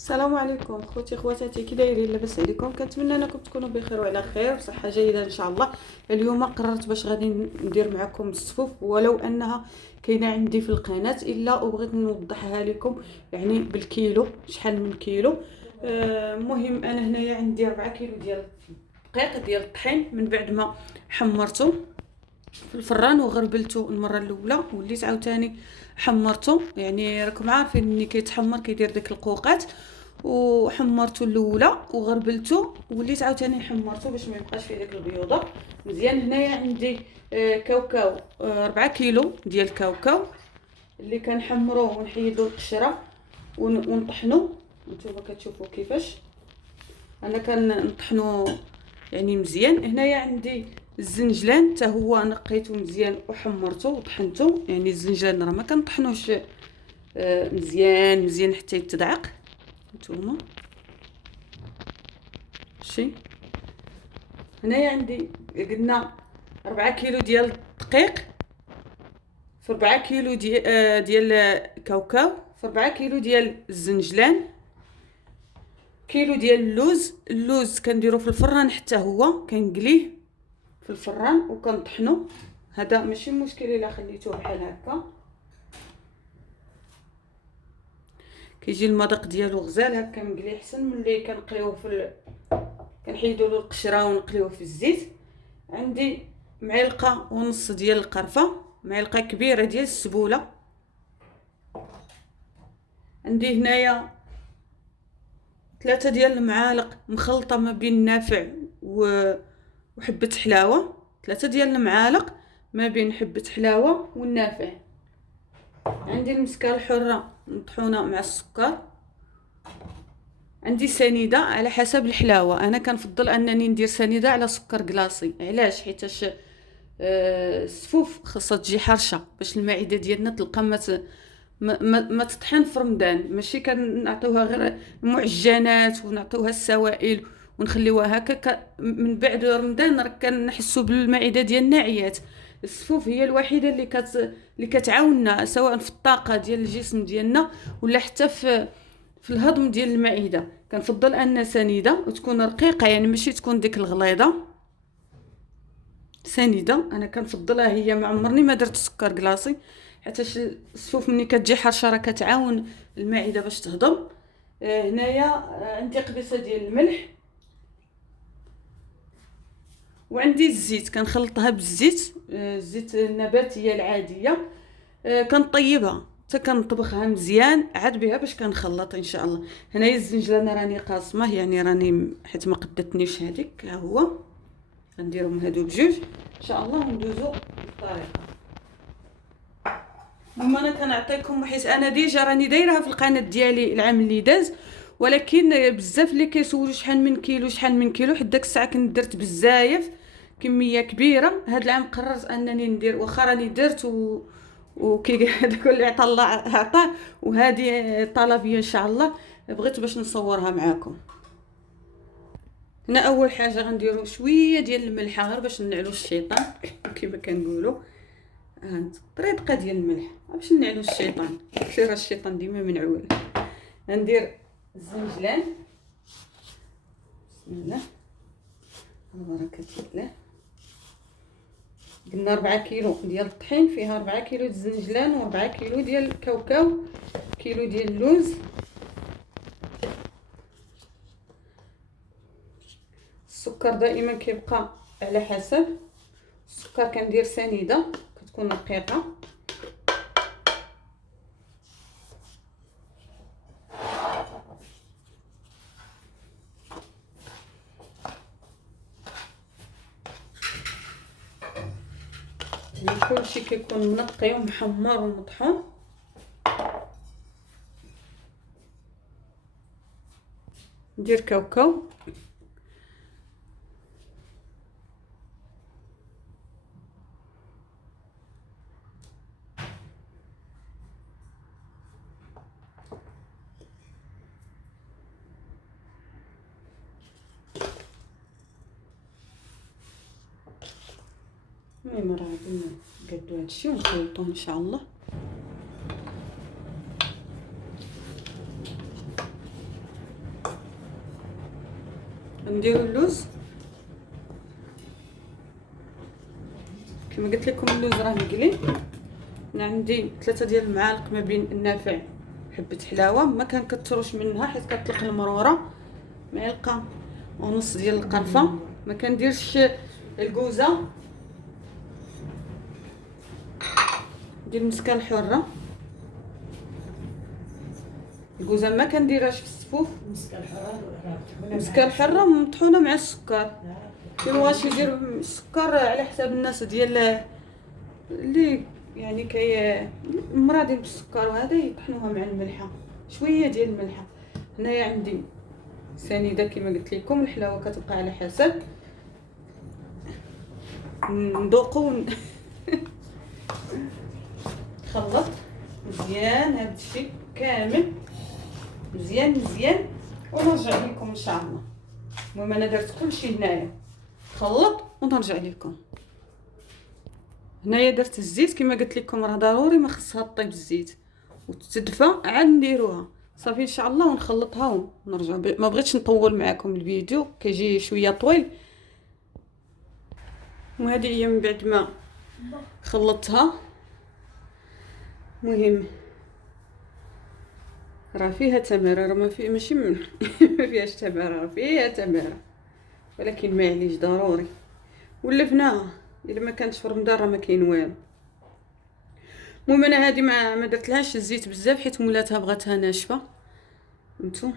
السلام عليكم خوتي خواتاتي، كي دايرين؟ لاباس عليكم؟ كنتمنى انكم تكونوا بخير وعلى خير وصحه جيده ان شاء الله. اليوم قررت باش غادي ندير معكم الصفوف، ولو انها كاينه عندي في القناه الا وبغيت نوضحها لكم يعني بالكيلو، شحال من كيلو. المهم انا هنايا عندي 4 كيلو ديال الدقيق ديال الطحين من بعد ما حمرته في الفران وغربلته المره الاولى، وليت عاوتاني حمرته. يعني راكم عارفين ملي كيتحمر كيدير داك القوقات، وحمرته الاولى وغربلته وليت عاوتاني حمرته باش ما يبقاش فيه داك البيوضه مزيان. هنايا عندي كاوكاو، 4 كيلو ديال الكاوكاو اللي كنحمروه ونحيدو القشره ونطحنو. نتوما كتشوفوا كيفاش انا كنطحنو يعني مزيان. هنايا عندي الزنجلان حتى هو نقيته مزيان وحمرته وطحنته. يعني الزنجلان راه ما كنطحنوش مزيان مزيان حتى يتدعق. نتوما شي هنايا عندي قلنا 4 كيلو ديال الدقيق في 4 كيلو ديال كاوكاو في 4 كيلو ديال الزنجلان، كيلو ديال اللوز كنديرو في الفران حتى هو كنقليه في الفران وكنطحنو. هذا ماشي مشكل الا خليتوه بحال هكا، كيجي المذاق ديالو غزال هكا مقلي احسن من اللي كنقليوه كنحيدوا له القشره ونقليوه في الزيت. عندي معلقه ونص ديال القرفه، معلقه كبيره ديال السبوله. عندي هنايا 3 ديال المعالق مخلطه ما بين النافع وحبه حلاوه، 3 ديال المعالق ما بين حبه حلاوه والنافع. عندي المسكه الحره مطحونه مع السكر. عندي سنيده على حسب الحلاوه، انا كنفضل انني ندير سنيده على سكر كلاصي. علاش؟ حيتاش السفوف خاصها تجي حرشه باش المعده ديالنا تلقى ما تطحن في رمضان. ماشي كنعطيوها غير معجنات ونعطيوها السوائل ونخليوها هكا من بعد رمضان راه كنحسوا بالمعده ديالنا عيات. السفوف هي الوحيده اللي كتعاوننا سواء في الطاقه ديال الجسم ديالنا ولا حتى في الهضم ديال المعده. كنفضل ان سنيده وتكون رقيقه، يعني ماشي تكون ديك الغليظه. سنيده انا كنفضلها هي، ما عمرني ما درت سكر كلاصي حيتاش السفوف ملي كتجي حرشه راه كتعاون المعده باش تهضم. هنايا عندي قبيصه ديال الملح، وعندي الزيت كنخلطها بالزيت، الزيت النباتيه العاديه. كنطيبها حتى كنطبخها مزيان عاد بها باش كنخلط ان شاء الله. هنايا الزنجلان راني قاسمه، يعني راني حيت ما قدتنيش هذيك، ها هو غنديرهم هادو بجوج ان شاء الله وندوزو بالطريقه. المهم انا كنعطيكم حيت انا ديجا راني دايرها في القناه ديالي العام اللي داز، ولكن بزاف اللي كيسولوا شحال من كيلو شحال من كيلو، حيت داك الساعه كنت درت بزاف كميه كبيره. هاد العام قررت انني ندير، واخا راني درت وكي داك اللي عطا الله عطاه، وهذه طلبيه ان شاء الله بغيت باش نصورها معاكم. هنا اول حاجه غنديروا شويه ديال الملح غير باش نعلو الشيطان كما كنقولوا. طريقه ديال الملح باش نعلو الشيطان، راه الشيطان ديما منعول. غندير الزنجلان، بسم الله بركه الله. قلنا 4 كيلو ديال الطحين فيها 4 كيلو ديال الزنجلان و4 كيلو ديال الكاوكاو، كيلو ديال اللوز. السكر دائما كيبقى على حسب السكر، كندير سنيده كتكون رقيقه. كلشي كيكون منقي ومحمر ومطحون. ندير كاوكاو، المهم راه غادي نقادو هادشي ونخلطوه ان شاء الله. نديرو اللوز كما قلت لكم. اللوز راه مقلي. انا عندي 3 ديال المعالق ما بين النافع حبه حلاوه، ما كنكثروش منها حيت كتطلق المروره. معلقه ونص ديال القرفه، ما كنديرش الكوزه. ندير المسكه الحره. الكوزه ما كنديرهاش في السفوف. المسكه الحره مطحونه مع السكر. كي بغاش يدير السكر على حساب الناس ديال اللي يعني مرادين بالسكر وهذا يطحنوها مع الملحه، شويه ديال الملحه. هنايا عندي سنيده كما قلت لكم. الحلاوه كتبقى على حسب. نذوقوا خلط مزيان هذا الشيء كامل مزيان مزيان ونرجع لكم ان شاء الله. المهم انا درت كلشي هنايا خلط ونرجع لكم. هنايا درت الزيت كما قلت لكم، راه ضروري ما خصها طيب الزيت وتتدفى عاد نديروها صافي ان شاء الله ونخلطها ونرجع. ما بغيتش نطول معكم الفيديو كيجي شويه طويل. وهذه هي من بعد ما خلطتها. مهم راه فيها تماره، راه ماشي ما فيهاش تماره، راه فيها تماره ولكن معليش ضروري ولفناها. الا ما كانتش في رمضان راه ما كاين والو. المهم انا هذه ما درتلهاش الزيت بزاف حيت مولاتها بغاتها ناشفه فهمتوا،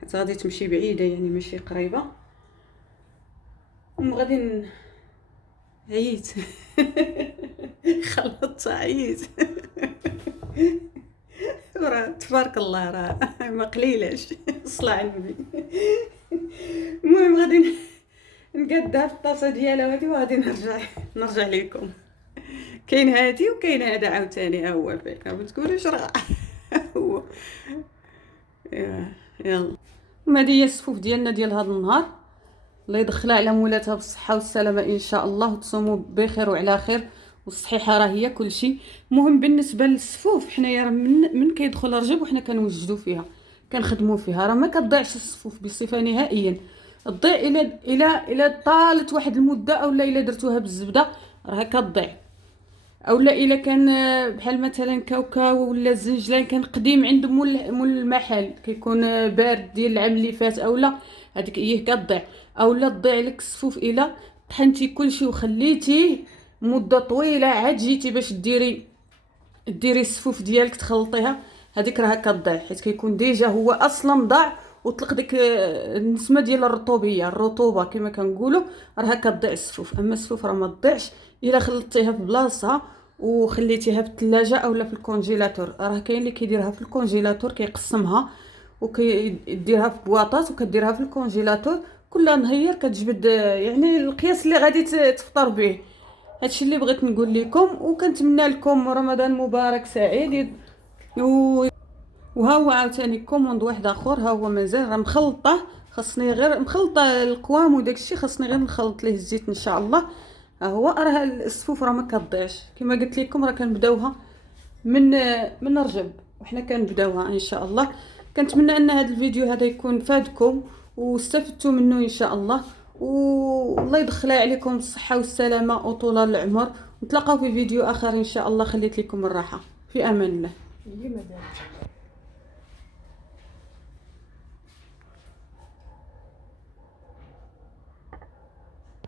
حيت غادي تمشي بعيده يعني ماشي قريبه. غادي عييت خلطتها عييت راه تبارك الله راه ما قليلاش صلاه على النبي. المهم غادي نقادها في الطاسه ديالها هادي وغادي نرجع لكم. كاين هادي وكاين هذا عاوتاني ها هو فيك ما تقولوش راه هو. يلا هذه هي الصفوف ديالنا ديال هذا النهار. الله يدخلها على مولاتها بالصحه والسلامه ان شاء الله، وتصوموا بخير وعلى خير، والصحيحه راه هي كل شيء. المهم بالنسبه للصفوف حنايا راه من كيدخل رجب وحنا كنوجدوا فيها كنخدموا فيها، راه ما كتضيعش الصفوف بصفه نهائيا. تضيع الى طالت واحد المده اولا الا درتوها بالزبده راه كتضيع، اولا الا كان بحال مثلا كاوكاو ولا الزنجلان كان قديم عند مول المحل كيكون بارد ديال العام اللي فات، اولا هذيك هي كتضيع. اولا تضيع لك الصفوف الا طحنتي كلشي وخليتيه مده طويله عاد جيتي باش ديري الصفوف ديالك تخلطيها، هذيك راه كتضيع حيت كيكون ديجا هو اصلا ضاع وطلق ديك النسمه ديال الرطوبه كما كنقولوا، راه كتضيع الصفوف. اما الصفوف راه ما تضيعش الا خلطتيها في بلاصتها وخليتيها في الثلاجه اولا في الكونجيلاتور. راه كاين اللي كيديرها في الكونجيلاتور كيقسمها وكيديرها في بواطات وكديرها في الكونجيلاتور كل نهار كتجبد يعني القياس اللي غادي تفطر به. هادشي اللي بغيت نقول لكم، وكنتمنى لكم رمضان مبارك سعيد. وها هو عاوتاني كوموند واحد اخر، ها هو مازال راه مخلطه، خاصني غير مخلطه القوام وداكشي، خاصني غير نخلط ليه الزيت ان شاء الله. ها هو راه الصفوف راه ما كتضيعش كما قلت لكم، راه كنبداوها من رجب وحنا كنبداوها ان شاء الله. كنتمنى ان هذا الفيديو هذا يكون فادكم واستفدتوا منه ان شاء الله، والله يدخلها عليكم بالصحه والسلامه وطول العمر. نتلاقاو في فيديو اخر ان شاء الله. خليت لكم الراحه في امان الله.